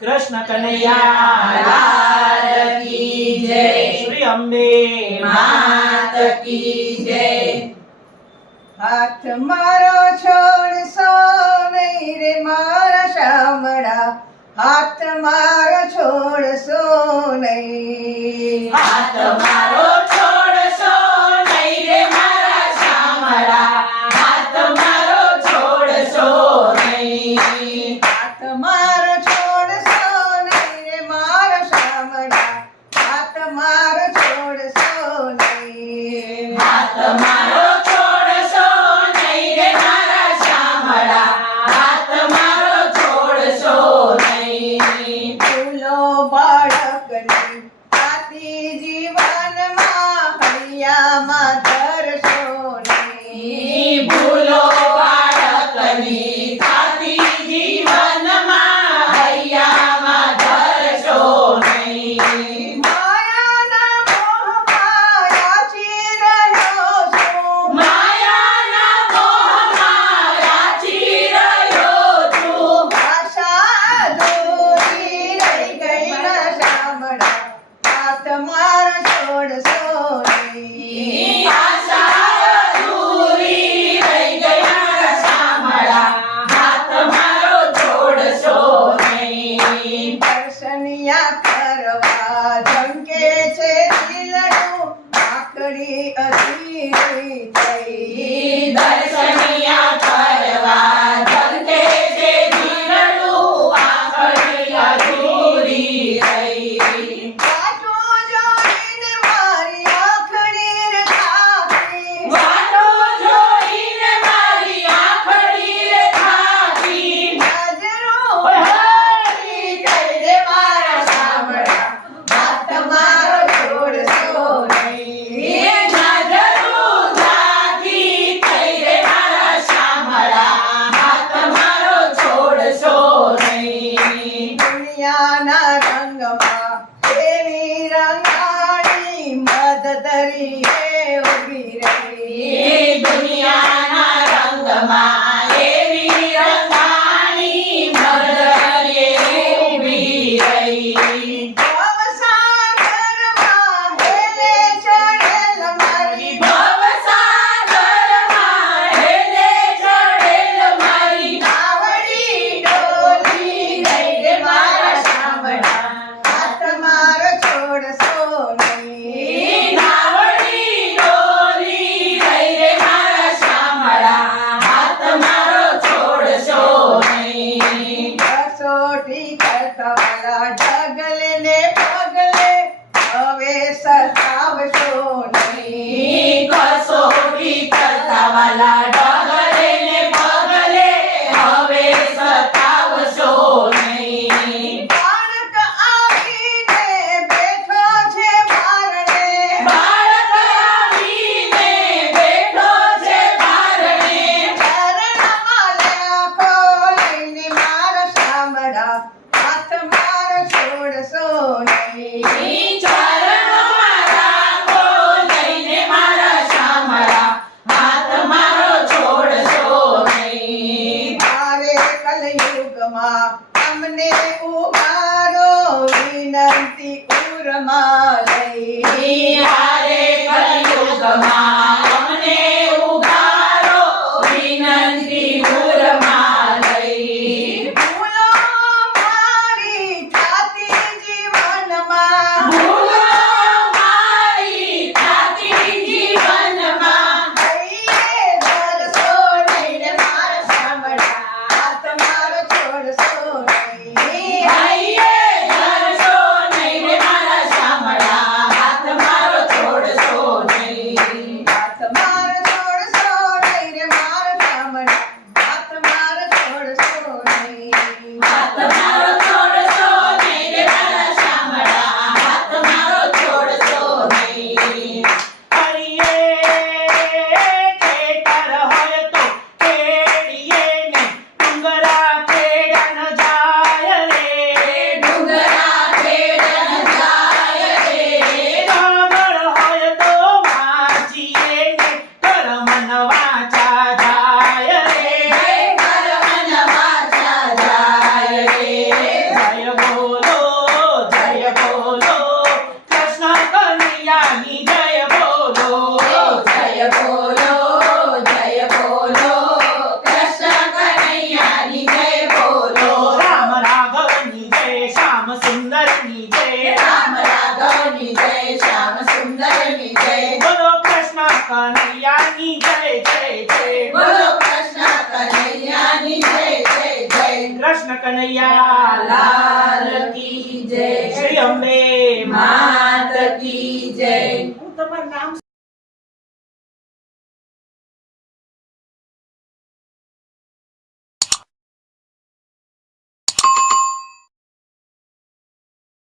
કૃષ્ણ કનૈયા શ્રી અંબે. માત કી જય. હાથ મારો છોડ સોને રે મારા શામળા હાથ મારો છોડ સોને હાથ મારો பாடுபடா કન્યાના રંગમાં એની રંગાણી મત ધરી રહી દુનિયાના રંગમાં સરસાવશો Bye. કનૈયા લાલ કી જય. શ્રી અંબે માત કી જય. હું તમારું નામ